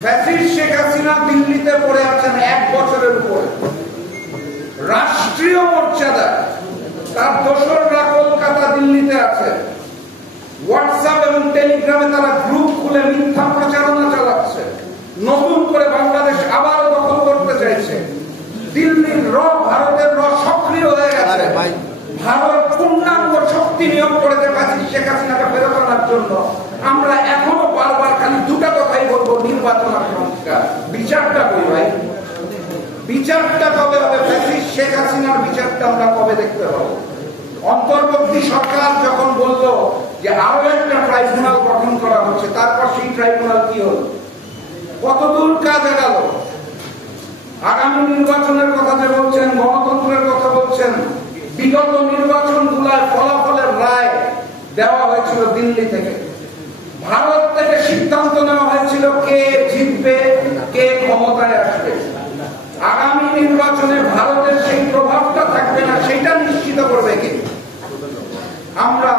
শেখ হাসিনা দিল্লিতে পড়ে আছেন 1 বছরের উপরে। রাষ্ট্রীয় মর্যাদা তার দোসররা কলকাতা দিল্লিতে আছে। হোয়াটসঅ্যাপ এবং টেলিগ্রামে তারা গ্রুপ খুলে মিথ্যা প্রচারণা চালাচ্ছে। নতুন করে বাংলাদেশ আবারও দখল করতে চাইছে। দিল্লির ভারতের সক্রিয় হয়ে গেছে। ভারত পূর্ণাঙ্গ শক্তি নিয়োগ করেছে শেখ হাসিনাকে ফেরত আনার জন্য। আমরা এখনো বারবার খালি দুটা কথাই বলবো, নির্বাচন আর সংস্কার। বিচারটা কই ভাই? বিচারটা কবে হবে? শেখ হাসিনার বিচারটা আমরা কবে দেখতে পাবো? অন্তর্বর্তী সরকার যখন বললো যে আরো একটা ট্রাইব্যুনাল গঠন করা হচ্ছে, তারপর সেই ট্রাইব্যুনাল কি হলো? কতদূর কাজ গেল? আগামী নির্বাচনের কথা যে বলছেন, গণতন্ত্রের কথা বলছেন, বিগত নির্বাচনগুলোয় ফলাফলের রায় দেওয়া হয়েছিল দিল্লি থেকে। ভারত থেকে সিদ্ধান্ত নেওয়া হয়েছিল কে জিতবে, কে ক্ষমতায় আসবে। আগামী নির্বাচনে ভারতের সেই প্রভাবটা থাকবে না, সেটা নিশ্চিত করবে কে? আমরা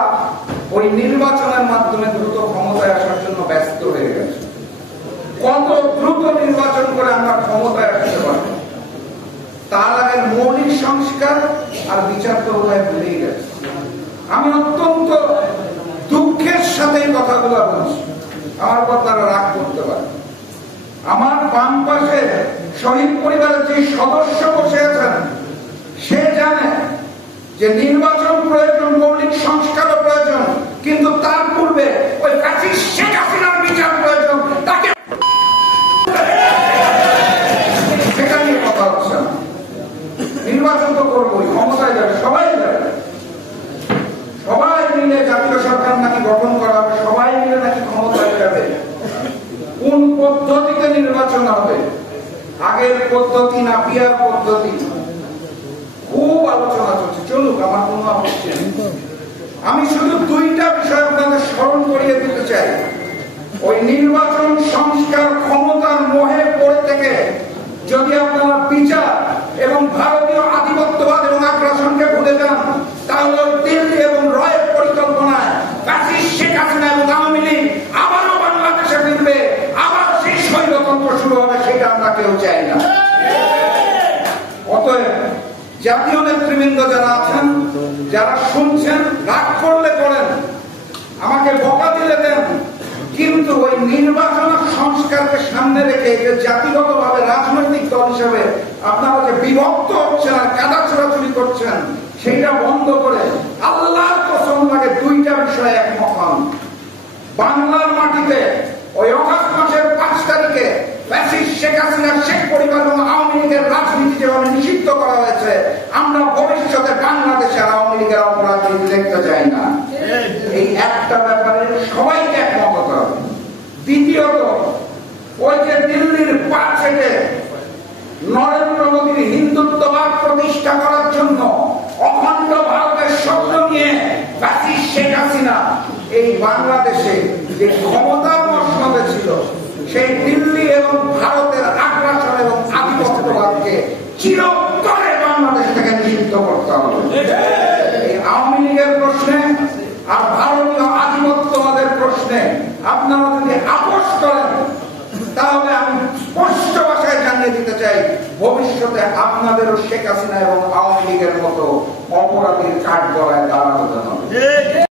ওই নির্বাচনের মাধ্যমে দ্রুত ক্ষমতায় আসার জন্য ব্যস্ত হয়ে গেছি। কত দ্রুত নির্বাচন করে আমরা ক্ষমতায় আসতে পারব, তার আগে মৌলিক সংস্কার আর বিচার তো ভুলেই গেছে। আমি অত্যন্ত দুঃখের সাথে কথাগুলো বলছি, আমার কথাটা রাগ করতে পারে। আমার বাম পাশে শহীদ পরিবারের যে সদস্য বসে আছেন, সে জানে যে নির্বাচন প্রয়োজন, মৌলিক সংস্কারও প্রয়োজন, কিন্তু তার পূর্বে ওই শেখ হাসিনার বিচার প্রয়োজন। তাকে সেটা নিয়ে কথা হচ্ছে না। নির্বাচন তো করবোই, ক্ষমতায় যাবে, সবাই যাবে, সবাই মিলে জাতীয় সরকার নাকি গঠন করা হবে, সবাই মিলে নাকি ক্ষমতায় যাবে। কোন পদ্ধতিতে নির্বাচন হবে? আগের পদ্ধতি না পিয়ার পদ্ধতি? খুব আলোচনা চলছে, চলুক, আমার কোনো আপত্তি নেই। আমি শুধু দুইটা বিষয় আপনাদের স্মরণ করিয়ে দিতে চাই। ওই নির্বাচন সংস্কার ক্ষমতার মোহে পড়ে থেকে যদি আপনারা বিচার এবং ভারতীয় আধিপত্যবাদ এবং আগ্রাসনকে ভুলে যান, তাহলে দিল্লি এবং রয়ের পরিকল্পনায় শেখ হাসিনা এবং আওয়ামী লীগ আবারও বাংলাদেশে ফিরবে, আবার সেই স্বৈরতন্ত্র শুরু হবে। সেটা আমরা কেউ চাই না। অতএব জাতীয় নেতৃবৃন্দ যারা আছেন, যারা শুনছেন, রাগ করলে করেন, আমাকে বকা দিলে দেন, কিন্তু ওই নির্বাচন সংস্কারকে সামনে রেখে যে জাতিগতভাবে রাজনৈতিক দল হিসেবে আপনারা যে বিভক্ত হচ্ছেন আর কাদা ছোড়াছুড়ি করছেন, সেটা বন্ধ করে আল্লাহর কসম লাগে দুইটা বিষয়ে একমত হন। বাংলার মাটিতে ওই অগাস্ট মাসের 5 তারিখে শেখ হাসিনা, শেখ পরিবার এবং আওয়ামী লীগের রাজনীতি যেভাবে নিষিদ্ধ করা হয়েছে, আমরা ভবিষ্যতে বাংলাদেশে আওয়ামী লীগের অপরাধ দেখতে চাই না। এই একটা ব্যাপারে সবাইকে একমত হতে হবে। দ্বিতীয়ত, ওই যে দিল্লির পা ছেড়ে নরেন্দ্র মোদীর হিন্দুত্ববাদ প্রতিষ্ঠা করার জন্য অখণ্ড ভারতের স্বপ্ন নিয়ে শেখ হাসিনা এই বাংলাদেশে যে ক্ষমতার মসনদে ছিল, সেই দিল্লি এবং ভারতের আগ্রাসন এবং আধিপত্যবাদকে চিরতরে বাংলাদেশ থেকে নিষিদ্ধ করতে হবে। এই আওয়ামী লীগের প্রশ্নে আর ভারতীয় আধিপত্যবাদের প্রশ্নে আপনারা যদি আপোষ করেন, তাহলে আমি স্পষ্ট ভাষায় জানিয়ে দিতে চাই, ভবিষ্যতে আপনাদেরও শেখ হাসিনা এবং আওয়ামী লীগের মতো অপরাধীর কাঠগড়ায় দাঁড়াতে হবে।